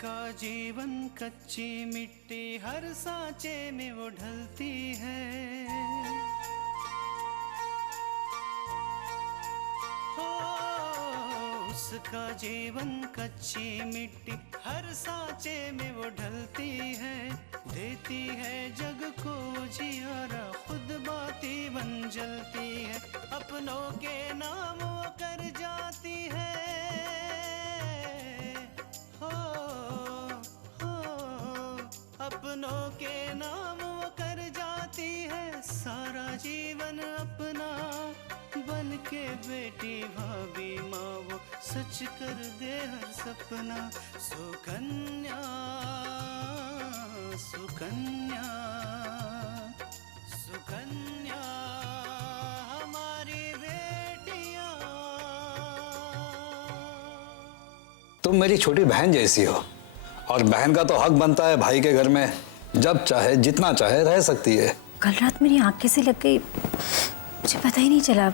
उसका जीवन कच्ची मिट्टी हर सांचे में वो ढलती है। हो उसका जीवन कच्ची मिट्टी हर सांचे में वो ढलती है। देती है जग को जियारा खुद बाती बन जलती है। अपनों के नाम वो कर जाती है। अपनों के नाम वो कर जाती है। सारा जीवन अपना बन के बेटी भाभी माँ वो सच कर दे हर सपना। सुकन्या सुकन्या सुकन्या हमारी बेटियाँ। तुम मेरी छोटी बहन जैसी हो और बहन का तो हक बनता है भाई के घर में जब चाहे जितना चाहे रह सकती है। कल रात मेरी आंखें से लग गई, मुझे पता ही नहीं चला।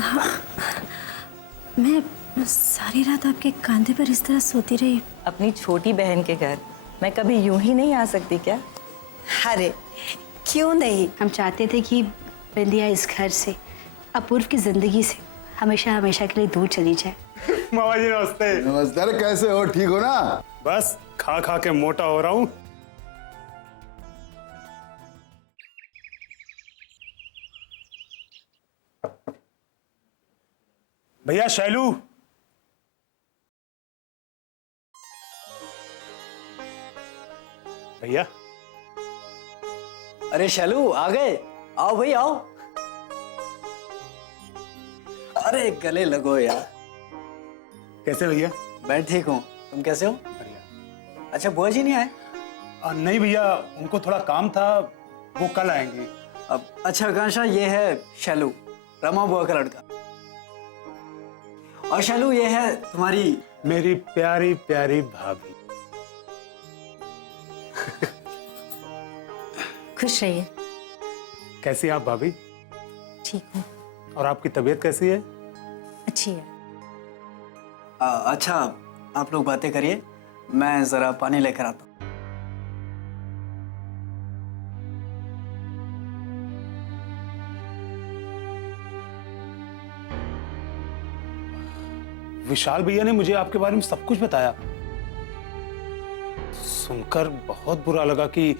हाँ, मैं सारी रात आपके कंधे पर इस तरह सोती रही। अपनी छोटी बहन के घर मैं कभी यूं ही नहीं आ सकती क्या? अरे क्यों नहीं, हम चाहते थे कि बिंदिया इस घर से, अपूर्व की जिंदगी से हमेशा हमेशा के लिए दूर चली जाए। मामा जी नमस्ते। नमस्ते। अरे कैसे हो, ठीक हो ना? बस खा खा के मोटा हो रहा हूँ। भैया शैलू। भैया। अरे शैलू आ गए, आओ भाई आओ। अरे गले लगो यार। कैसे भैया? मैं ठीक हूँ, तुम कैसे हो? अच्छा बुआ जी नहीं आए? नहीं भैया, उनको थोड़ा काम था, वो कल आएंगे। अब अच्छा आकांक्षा, ये है शैलू, रमा बुआ का लड़का। और शैलू ये है तुम्हारी मेरी प्यारी प्यारी भाभी। खुश रहिए। कैसी हैं आप भाभी? ठीक हूँ। और आपकी तबीयत कैसी है? अच्छी है। अच्छा आप लोग बातें करिए, मैं जरा पानी लेकर आता हूँ। विशाल भैया ने मुझे आपके बारे में सब कुछ बताया। सुनकर बहुत बुरा लगा कि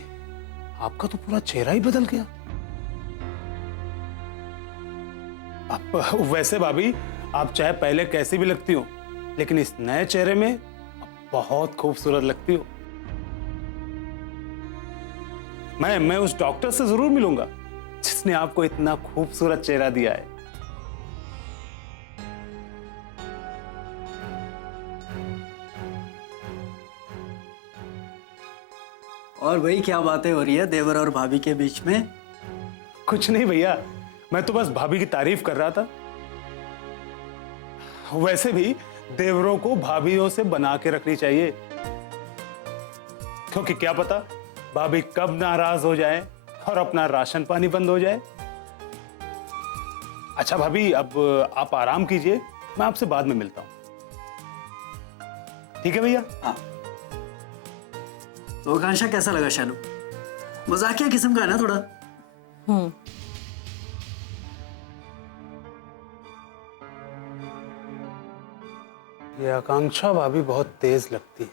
आपका तो पूरा चेहरा ही बदल गया। आप वैसे भाभी, आप चाहे पहले कैसी भी लगती हो, लेकिन इस नए चेहरे में बहुत खूबसूरत लगती हो। मैं उस डॉक्टर से जरूर मिलूंगा जिसने आपको इतना खूबसूरत चेहरा दिया है। और भाई क्या बातें हो रही है देवर और भाभी के बीच में? कुछ नहीं भैया, मैं तो बस भाभी की तारीफ कर रहा था। वैसे भी देवरों को भाभीयों से बना के रखनी चाहिए, क्योंकि क्या पता भाभी कब नाराज हो जाए और अपना राशन पानी बंद हो जाए। अच्छा भाभी, अब आप आराम कीजिए, मैं आपसे बाद में मिलता हूं। ठीक है भैया? हाँ। तो आकांक्षा कैसा लगा शैलू? मजाकिया किस्म का है ना थोड़ा? ये आकांक्षा भाभी बहुत तेज लगती है।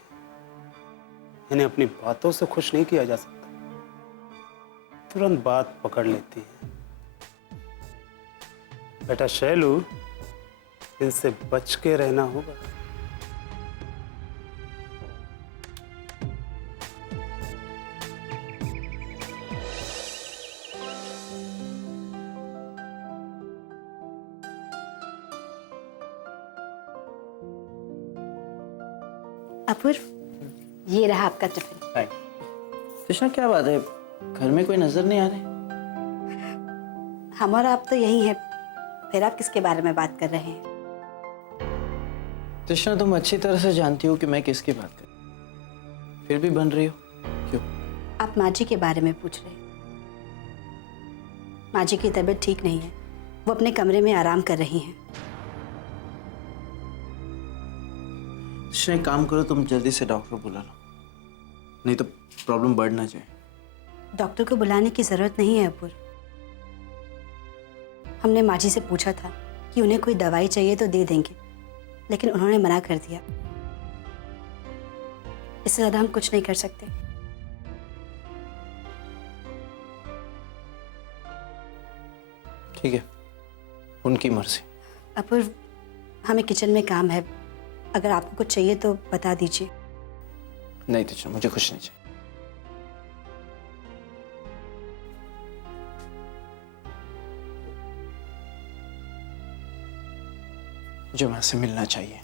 इन्हें अपनी बातों से खुश नहीं किया जा सकता, तुरंत बात पकड़ लेती है। बेटा शैलू, इनसे बच के रहना होगा। अपूर्व, ये रहा आपका टिफिन। कृष्णा क्या बात है, घर में कोई नजर नहीं आ रहे? हम और आप तो यही हैं, फिर आप किसके बारे में बात कर रहे हैं? कृष्णा तुम अच्छी तरह से जानती हो कि मैं किसकी बात कर रही हूं, फिर भी बन रही हो क्यों? आप माँ जी के बारे में पूछ रहे हैं। माँ जी की तबीयत ठीक नहीं है, वो अपने कमरे में आराम कर रही हैं। मिश्रा एक काम करो, तुम जल्दी से डॉक्टर बुला लो, नहीं तो प्रॉब्लम बढ़ ना जाए। डॉक्टर को बुलाने की जरूरत नहीं है अपूर्व। हमने माँ जी से पूछा था कि उन्हें कोई दवाई चाहिए तो दे देंगे, लेकिन उन्होंने मना कर दिया। इससे ज्यादा हम कुछ नहीं कर सकते। ठीक है, उनकी मर्जी। अपूर्व, हमें किचन में काम है, अगर आपको कुछ चाहिए तो बता दीजिए। नहीं टीचर, मुझे कुछ नहीं चाहिए। मुझे मां से मिलना चाहिए।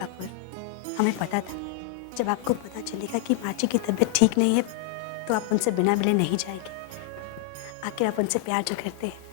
अपूर्व, हमें पता था जब आपको पता चलेगा कि माँ जी की तबीयत ठीक नहीं है तो आप उनसे बिना मिले नहीं जाएंगे। आखिर आप उनसे प्यार जो करते हैं।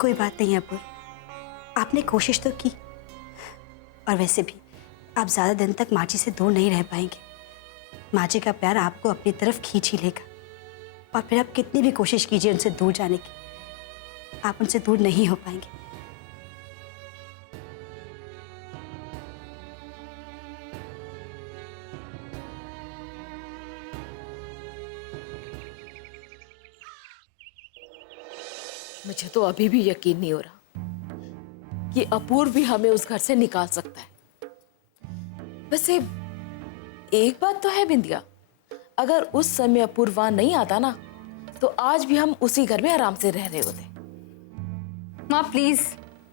कोई बात नहीं अपूर्व, आपने कोशिश तो की। और वैसे भी आप ज्यादा दिन तक माँ जी से दूर नहीं रह पाएंगे। माँ जी का प्यार आपको अपनी तरफ खींच ही लेगा। और फिर आप कितनी भी कोशिश कीजिए उनसे दूर जाने की, आप उनसे दूर नहीं हो पाएंगे। मुझे तो अभी भी यकीन नहीं हो रहा कि अपूर्व भी हमें उस घर से निकाल सकता है। वैसे एक बात तो है बिंदिया, अगर उस समय अपूर्व वहां नहीं आता ना तो आज भी हम उसी घर में आराम से रह रहे होते। माँ प्लीज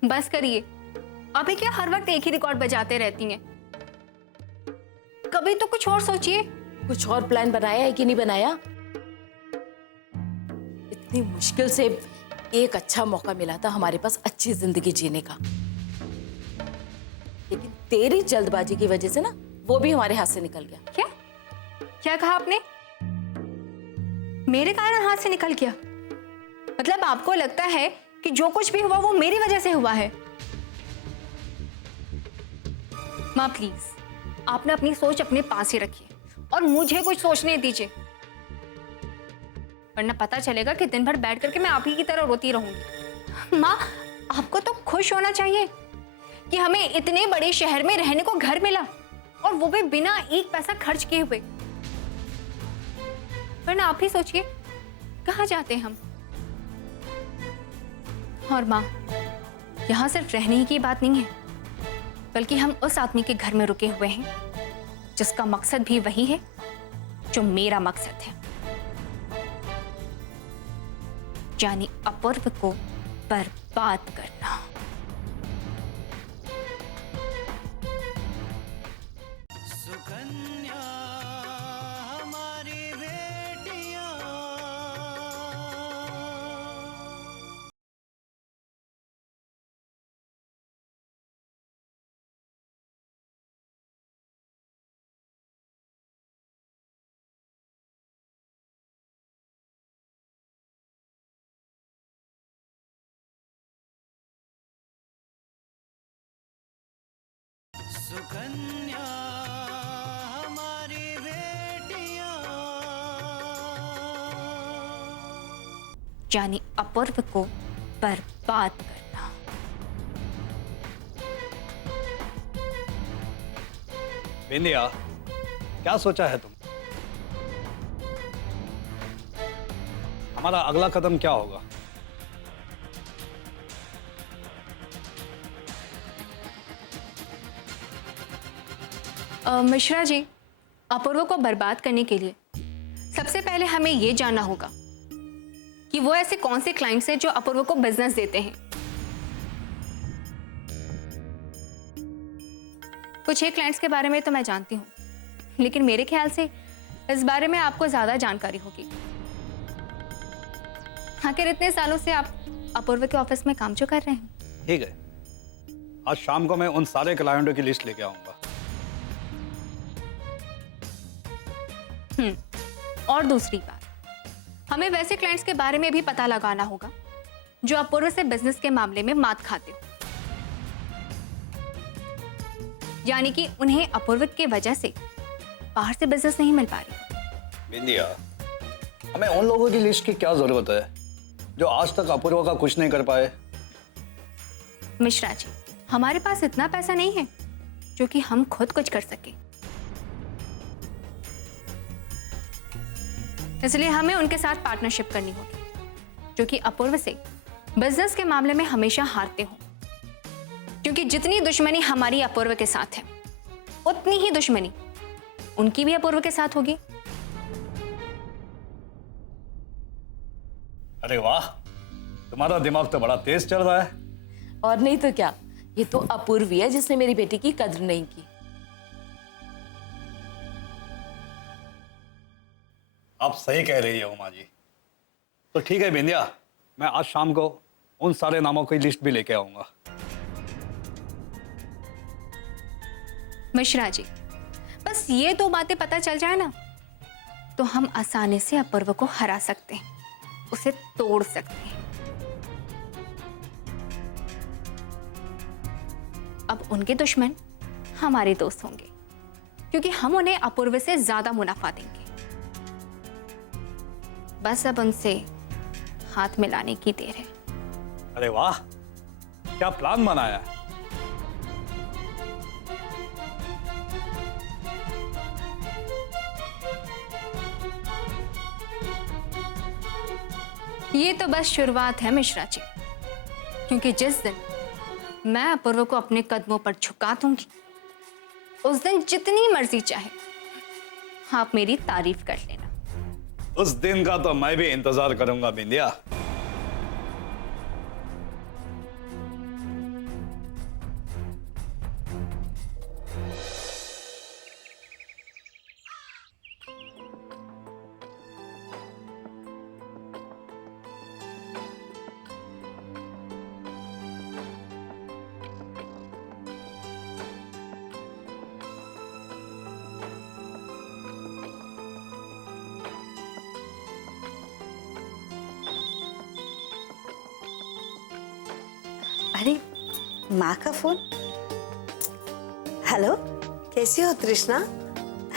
बस करिए। आप ही क्या हर वक्त एक ही रिकॉर्ड बजाते रहती हैं? कभी तो कुछ और सोचिए। कुछ और प्लान बनाया है कि नहीं बनाया? इतनी मुश्किल से एक अच्छा मौका मिला था हमारे पास अच्छी जिंदगी जीने का, लेकिन तेरी जल्दबाजी की वजह से ना वो भी हमारे हाथ से निकल गया। क्या क्या कहा आपने? मेरे कारण हाथ से निकल गया? मतलब आपको लगता है कि जो कुछ भी हुआ वो मेरी वजह से हुआ है? माँ प्लीज आपने अपनी सोच अपने पास ही रखिए और मुझे कुछ सोचने दीजिए, वरना पता चलेगा कि दिन भर बैठ करके मैं आप ही की तरह रोती रहूंगी। माँ आपको तो खुश होना चाहिए कि हमें इतने बड़े शहर में रहने को घर मिला, और वो भी बिना एक पैसा खर्च किए हुए। वरना आप ही सोचिए कहाँ जाते हम। और माँ यहाँ सिर्फ रहने की बात नहीं है, बल्कि हम उस आदमी के घर में रुके हुए हैं जिसका मकसद भी वही है जो मेरा मकसद है, यानी अपूर्व को बर्बाद करना। सुकन्या हमारी बेटियां। सुकन्या हमारी बेटियां। यानी अपूर्व को बर्बाद करना। बिंदिया, क्या सोचा है तुम? हमारा अगला कदम क्या होगा? मिश्रा जी, अपूर्व को बर्बाद करने के लिए सबसे पहले हमें ये जानना होगा कि वो ऐसे कौन से क्लाइंट्स हैं जो अपूर्व को बिजनेस देते हैं। कुछ एक क्लाइंट्स के बारे में तो मैं जानती हूँ, लेकिन मेरे ख्याल से इस बारे में आपको ज्यादा जानकारी होगी। आखिर इतने सालों से आप अपूर्व के ऑफिस में काम जो कर रहे हैं। ठीक है, आज शाम को मैं उन सारे क्लाइंटों की लिस्ट लेके आऊंगा। और दूसरी बात, हमें वैसे क्लाइंट्स के बारे में भी पता लगाना होगा जो अपूर्व से बिजनेस के मामले में मात खाते हो, यानी कि उन्हें अपूर्व की वजह से बाहर से बिजनेस नहीं मिल पा रही। बिंदिया, हमें उन लोगों की लिस्ट की क्या जरूरत है जो आज तक अपूर्व का कुछ नहीं कर पाए? मिश्रा जी, हमारे पास इतना पैसा नहीं है जो कि हम खुद कुछ कर सके, इसलिए हमें उनके साथ पार्टनरशिप करनी होगी जो कि अपूर्व से बिजनेस के मामले में हमेशा हारते हो। क्योंकि जितनी दुश्मनी हमारी अपूर्व के साथ है, उतनी ही दुश्मनी उनकी भी अपूर्व के साथ होगी। अरे वाह, तुम्हारा दिमाग तो बड़ा तेज चल रहा है। और नहीं तो क्या, ये तो अपूर्व है जिसने मेरी बेटी की कद्र नहीं की। आप सही कह रही है उमा जी। तो ठीक है बिंदिया, मैं आज शाम को उन सारे नामों की लिस्ट भी लेके आऊंगा। मिश्रा जी, बस ये दो बातें पता चल जाए ना, तो हम आसानी से अपूर्व को हरा सकते हैं, उसे तोड़ सकते हैं। अब उनके दुश्मन हमारे दोस्त होंगे, क्योंकि हम उन्हें अपूर्व से ज्यादा मुनाफा देंगे। बस अब उनसे हाथ मिलाने की देर है। अरे वाह, क्या प्लान बनाया है। ये तो बस शुरुआत है मिश्रा जी, क्योंकि जिस दिन मैं अपूर्व को अपने कदमों पर झुका दूंगी, उस दिन जितनी मर्जी चाहे आप मेरी तारीफ कर लेना। उस दिन का तो मैं भी इंतजार करूंगा बिंदिया। अरे माँ का फोन। हेलो, कैसी हो तृष्णा?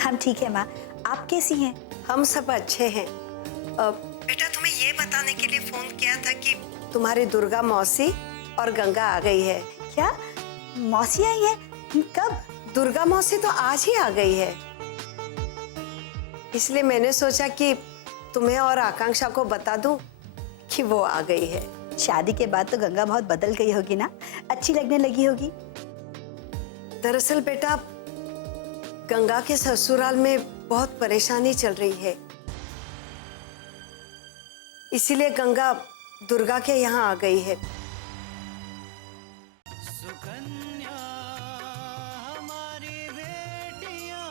हम ठीक है माँ, आप कैसी हैं? हम सब अच्छे हैं। बेटा, तुम्हें ये बताने के लिए फोन किया था कि तुम्हारी दुर्गा मौसी और गंगा आ गई है। क्या मौसी आई है? कब? दुर्गा मौसी तो आज ही आ गई है, इसलिए मैंने सोचा कि तुम्हें और आकांक्षा को बता दूं कि वो आ गई है। शादी के बाद तो गंगा बहुत बदल गई होगी ना, अच्छी लगने लगी होगी। दरअसल बेटा, गंगा के ससुराल में बहुत परेशानी चल रही है, इसीलिए गंगा दुर्गा के यहाँ आ गई है। सुकन्या हमारी बेटियां,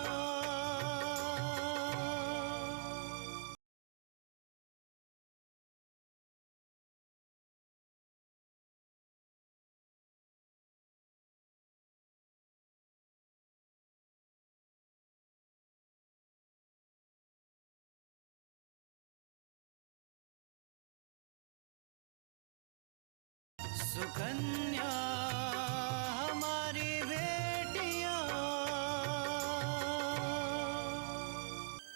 सुकन्या हमारी बेटियां।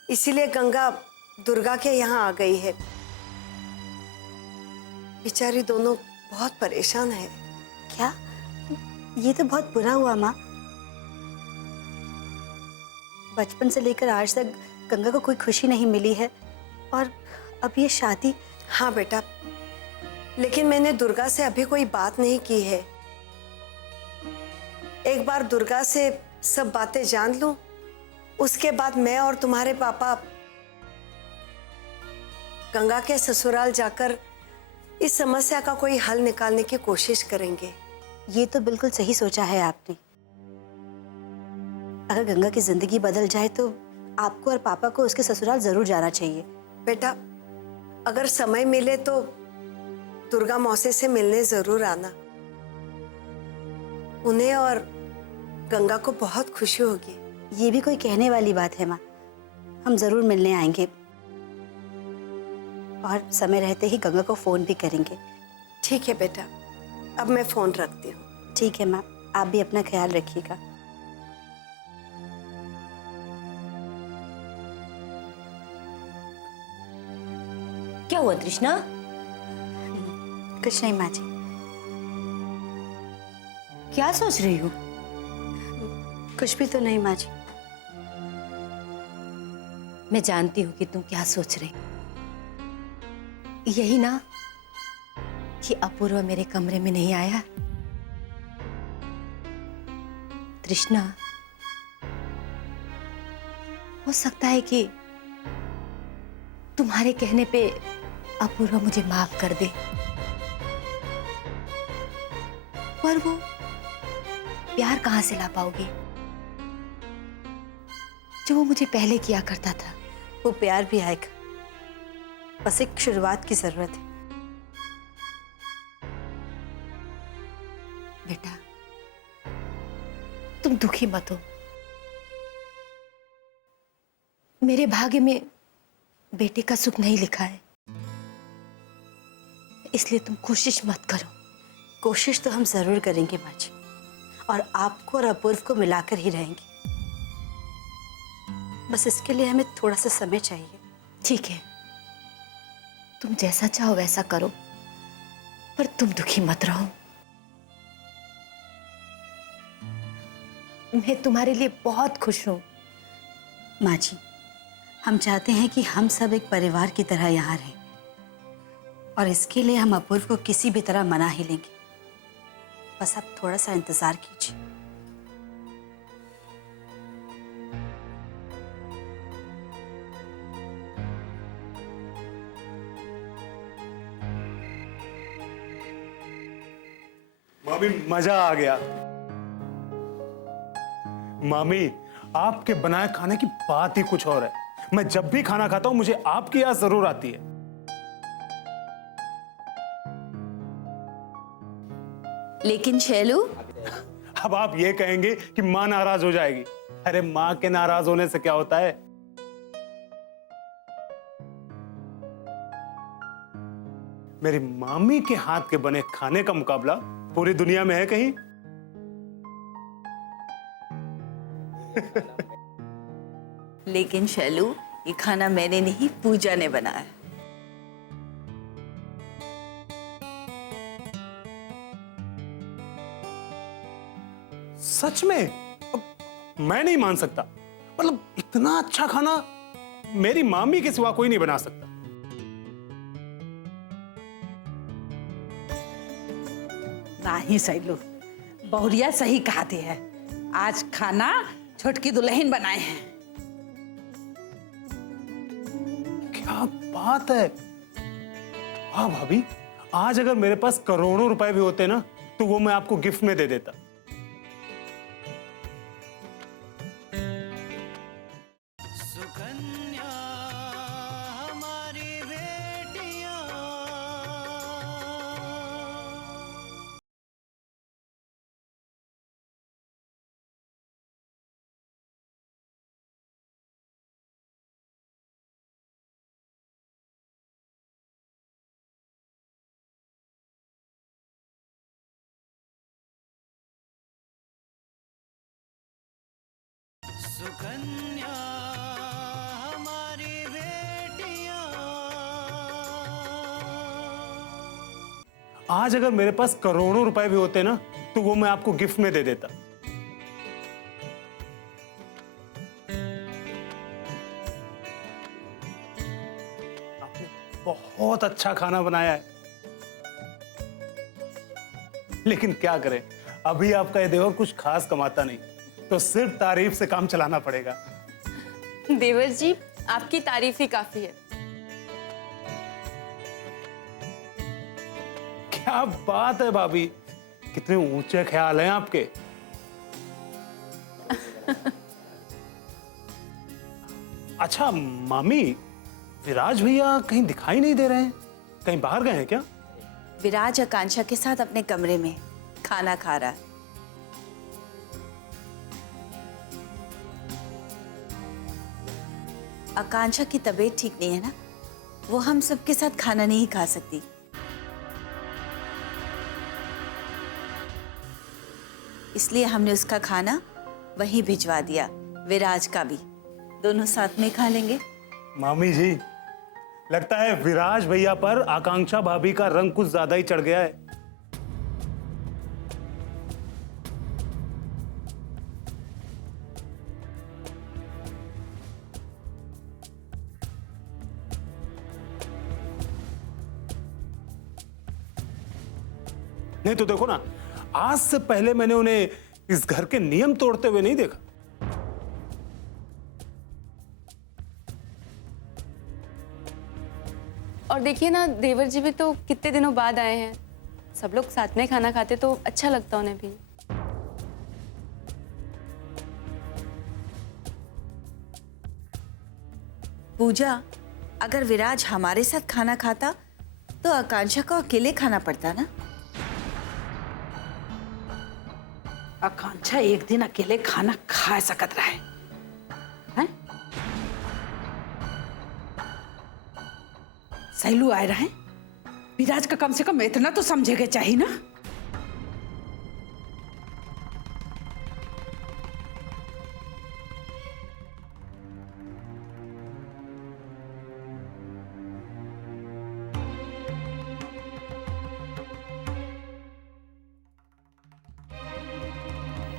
इसीलिए गंगा दुर्गा के यहाँ आ गई है। बेचारी दोनों बहुत परेशान है। क्या? ये तो बहुत बुरा हुआ माँ। बचपन से लेकर आज तक गंगा को कोई खुशी नहीं मिली है, और अब ये शादी। हाँ बेटा, लेकिन मैंने दुर्गा से अभी कोई बात नहीं की है। एक बार दुर्गा से सब बातें जान लूं, उसके बाद मैं और तुम्हारे पापा गंगा के ससुराल जाकर इस समस्या का कोई हल निकालने की कोशिश करेंगे। ये तो बिल्कुल सही सोचा है आपने। अगर गंगा की जिंदगी बदल जाए तो आपको और पापा को उसके ससुराल जरूर जाना चाहिए। बेटा, अगर समय मिले तो दुर्गा मौसी से मिलने जरूर आना। उन्हें और गंगा को बहुत खुशी होगी। ये भी कोई कहने वाली बात है माँ, हम जरूर मिलने आएंगे और समय रहते ही गंगा को फोन भी करेंगे। ठीक है बेटा, अब मैं फोन रखती हूँ। ठीक है माँ, आप भी अपना ख्याल रखिएगा। क्या हुआ तृष्णा? कुछ नहीं माँ जी। क्या सोच रही हो? कुछ भी तो नहीं माँ जी। मैं जानती हूँ कि तुम क्या सोच रही। यही ना कि अपूर्व मेरे कमरे में नहीं आया। तृष्णा, हो सकता है कि तुम्हारे कहने पे अपूर्व मुझे माफ कर दे, पर वो प्यार कहां से ला पाओगी जो वो मुझे पहले किया करता था। वो प्यार भी आएगा, बस एक शुरुआत की जरूरत है। बेटा, तुम दुखी मत हो। मेरे भाग्य में बेटे का सुख नहीं लिखा है, इसलिए तुम कोशिश मत करो। कोशिश तो हम जरूर करेंगे माँ जी, और आपको और अपूर्व को मिलाकर ही रहेंगे। बस इसके लिए हमें थोड़ा सा समय चाहिए। ठीक है, तुम जैसा चाहो वैसा करो, पर तुम दुखी मत रहो। मैं तुम्हारे लिए बहुत खुश हूं। माँ जी, हम चाहते हैं कि हम सब एक परिवार की तरह यहाँ रहें, और इसके लिए हम अपूर्व को किसी भी तरह मना ही लेंगे। बस आप थोड़ा सा इंतजार कीजिए। मामी, मजा आ गया। मामी, आपके बनाए खाने की बात ही कुछ और है। मैं जब भी खाना खाता हूं मुझे आपकी याद जरूर आती है। लेकिन शैलू, अब आप ये कहेंगे कि मां नाराज हो जाएगी। अरे मां के नाराज होने से क्या होता है। मेरी मामी के हाथ के बने खाने का मुकाबला पूरी दुनिया में है कहीं? लेकिन शैलू, ये खाना मैंने नहीं, पूजा ने बनाया। सच में? मैं नहीं मान सकता। मतलब इतना अच्छा खाना मेरी मामी के सिवा कोई नहीं बना सकता। नहीं सैलू, बहुरिया सही कहती है। आज खाना छोटकी दुल्हन बनाए हैं। क्या बात है। हाँ भाभी, आज अगर मेरे पास करोड़ों रुपए भी होते ना तो वो मैं आपको गिफ्ट में दे देता। सुकन्या हमारी बेटियां। सुकन्या हमारी बेटियां। आज अगर मेरे पास करोड़ों रुपए भी होते ना तो वो मैं आपको गिफ्ट में दे देता। आपने बहुत अच्छा खाना बनाया है, लेकिन क्या करें, अभी आपका ये देवर कुछ खास कमाता नहीं, तो सिर्फ तारीफ से काम चलाना पड़ेगा। देवर जी, आपकी तारीफ ही काफी है। क्या बात है भाभी, कितने ऊंचे ख्याल हैं आपके। अच्छा मामी, विराज भैया कहीं दिखाई नहीं दे रहे हैं, कहीं बाहर गए हैं क्या? विराज आकांक्षा के साथ अपने कमरे में खाना खा रहा है। आकांक्षा की तबीयत ठीक नहीं है ना, वो हम सबके साथ खाना नहीं खा सकती। इसलिए हमने उसका खाना वहीं भिजवा दिया, विराज का भी, दोनों साथ में खा लेंगे। मामी जी, लगता है विराज भैया पर आकांक्षा भाभी का रंग कुछ ज्यादा ही चढ़ गया है। नहीं तो देखो ना, आज से पहले मैंने उन्हें इस घर के नियम तोड़ते हुए नहीं देखा। और देखिए ना, देवर जी भी तो कितने दिनों बाद आए हैं, सब लोग साथ में खाना खाते तो अच्छा लगता उन्हें भी। पूजा, अगर विराज हमारे साथ खाना खाता तो आकांक्षा को अकेले खाना पड़ता ना। आकांक्षा एक दिन अकेले खाना खा सकत रहे हैं? सैलू आए रहे, विराज का कम से कम इतना तो समझेगे चाहिए ना।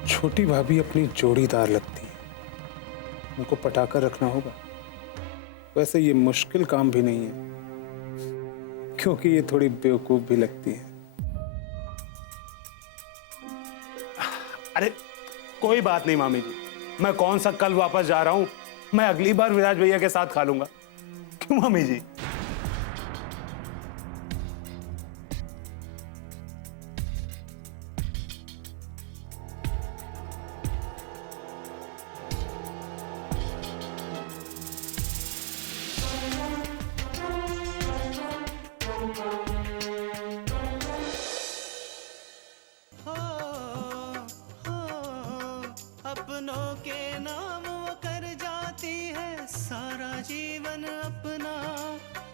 छोटी भाभी अपनी जोड़ीदार लगती है, उनको पटाकर रखना होगा। वैसे ये मुश्किल काम भी नहीं है, क्योंकि ये थोड़ी बेवकूफ भी लगती है। अरे कोई बात नहीं मामी जी, मैं कौन सा कल वापस जा रहा हूं, मैं अगली बार विराज भैया के साथ खा लूंगा। क्यों मामी जी? अपनों के नाम वो कर जाती है सारा जीवन अपना,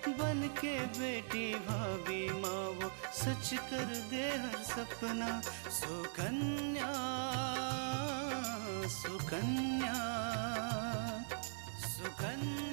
बन के बेटी भाभी माँ वो सच कर दे हर सपना। सुकन्या सुकन्या सुकन्या।